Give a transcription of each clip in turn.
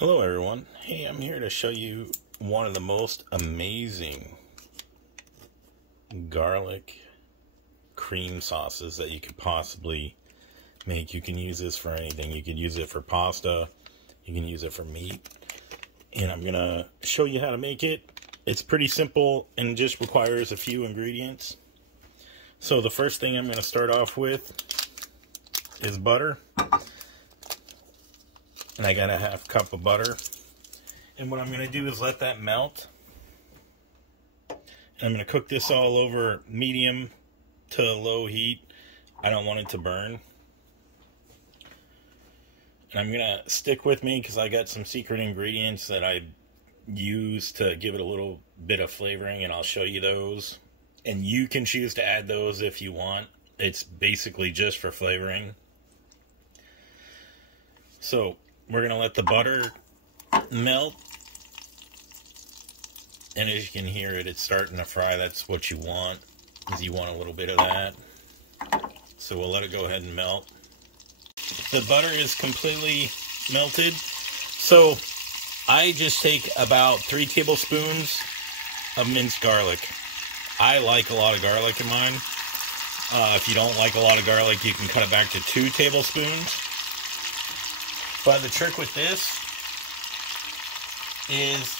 Hello everyone. Hey, I'm here to show you one of the most amazing garlic cream sauces that you could possibly make. You can use this for anything. You can use it for pasta. You can use it for meat. And I'm gonna show you how to make it. It's pretty simple and just requires a few ingredients. So the first thing I'm gonna start off with is butter. And I got a half cup of butter. And what I'm going to do is let that melt. And I'm going to cook this all over medium to low heat. I don't want it to burn. And I'm going to stick with me because I got some secret ingredients that I use to give it a little bit of flavoring, and I'll show you those. And you can choose to add those if you want. It's basically just for flavoring. So we're going to let the butter melt. And as you can hear it, it's starting to fry. That's what you want, is you want a little bit of that. So we'll let it go ahead and melt. The butter is completely melted. So I just take about 3 tablespoons of minced garlic. I like a lot of garlic in mine. If you don't like a lot of garlic, you can cut it back to 2 tablespoons. But the trick with this is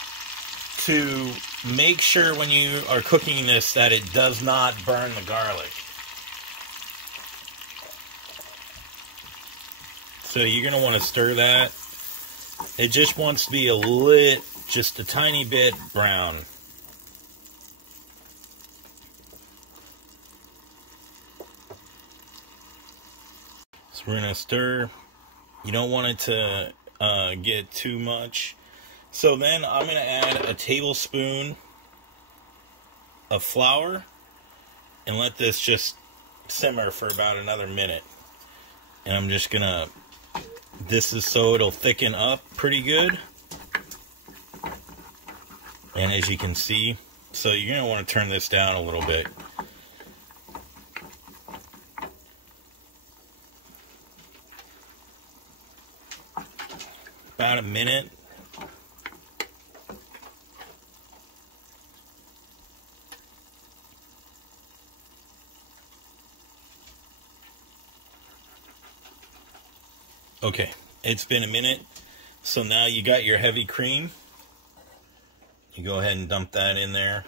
to make sure when you are cooking this that it does not burn the garlic. So you're going to want to stir that. It just wants to be just a tiny bit brown. So we're going to stir. You don't want it to get too much. So then I'm going to add a tablespoon of flour and let this just simmer for about another minute. And I'm just going to, this is so it'll thicken up pretty good. And as you can see, so you're going to want to turn this down a little bit. About a minute. Okay, it's been a minute. So now you got your heavy cream. You go ahead and dump that in there.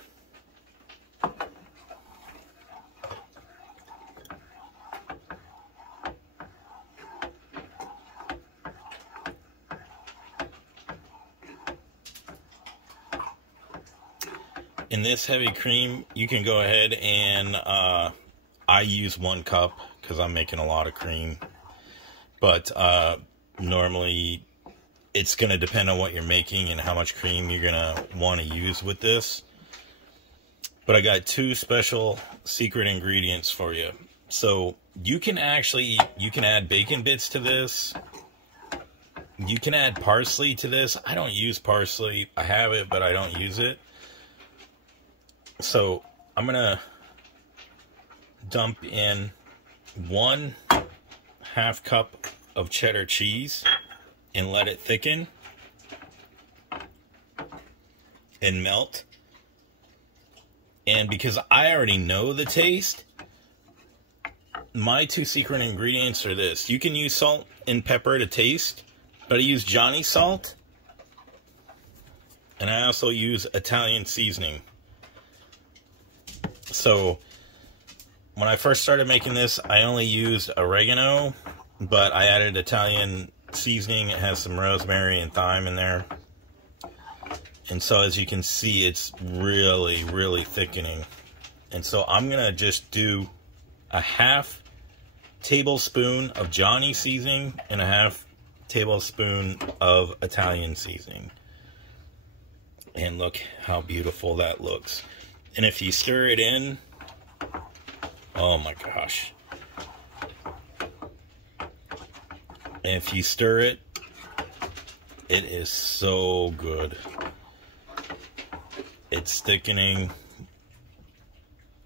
In this heavy cream, you can go ahead and I use 1 cup because I'm making a lot of cream. But normally it's going to depend on what you're making and how much cream you're going to want to use with this. But I got 2 special secret ingredients for you. So you can add bacon bits to this. You can add parsley to this. I don't use parsley. I have it, but I don't use it. So I'm going to dump in 1/2 cup of cheddar cheese and let it thicken and melt. And because I already know the taste, my 2 secret ingredients are this. You can use salt and pepper to taste, but I use Johnny salt. And I also use Italian seasoning. So when I first started making this, I only used oregano, but I added Italian seasoning. It has some rosemary and thyme in there. And so as you can see, it's really, really thickening. And so I'm going to just do a 1/2 tablespoon of Johnny seasoning and a 1/2 tablespoon of Italian seasoning. And look how beautiful that looks. And if you stir it in, oh my gosh. And if you stir it, it is so good. It's thickening.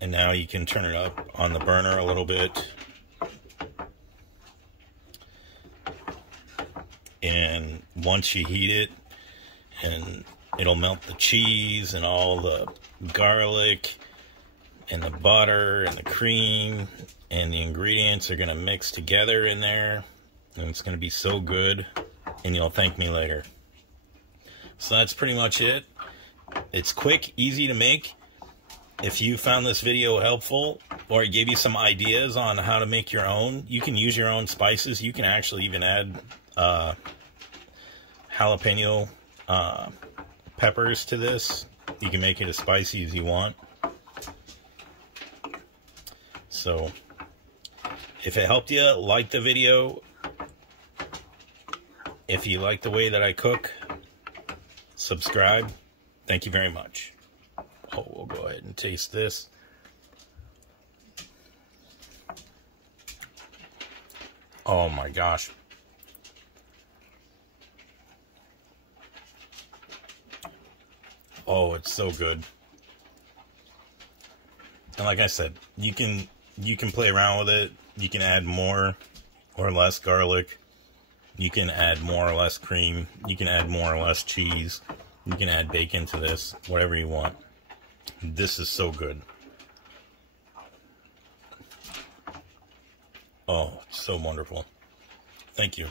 And now you can turn it up on the burner a little bit. and once you heat it, and it'll melt the cheese and all the garlic and the butter and the cream, and the ingredients are going to mix together in there, and it's going to be so good, and you'll thank me later. So that's pretty much it. It's quick, easy to make. If you found this video helpful, or it gave you some ideas on how to make your own, you can use your own spices. You can actually even add jalapeno peppers to this. You can make it as spicy as you want. So if it helped you, like the video. If you like the way that I cook, subscribe. Thank you very much. Oh, we'll go ahead and taste this. Oh my gosh. Oh, it's so good. And like I said, you can play around with it. You can add more or less garlic. You can add more or less cream. You can add more or less cheese. You can add bacon to this, whatever you want. This is so good. Oh, so wonderful. Thank you.